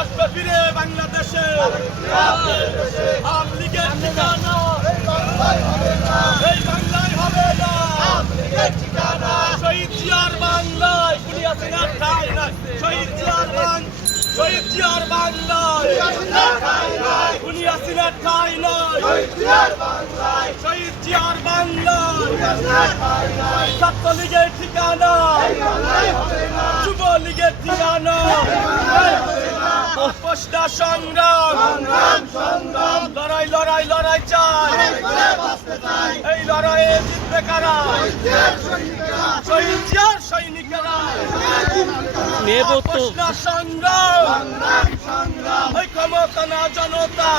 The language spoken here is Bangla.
আসবে ফিরে বাংলাদেশে আওয়ামী লীগের ঠিকানা এই বাংলায় হবে না শহীদ জিয়ার বাংলায় খুনি হাসিনার ঠাঁই নাই শহীদ জিয়ার বাংলায় খুনি হাসিনার ঠাঁই নাই শহীদ জিয়ার বাংলায় ছাত্রলীগের ঠিকানা যুবলীগের ঠিকানা আপোষটা সংগ্রাম লড়াই লড়াই লড়াই চাই এই লড়াইয়ে জিতবে কারা শহীদ জিয়ার সৈনিকেরা আপোষটা সংগ্রাম ওই ক্ষমতা না জনতা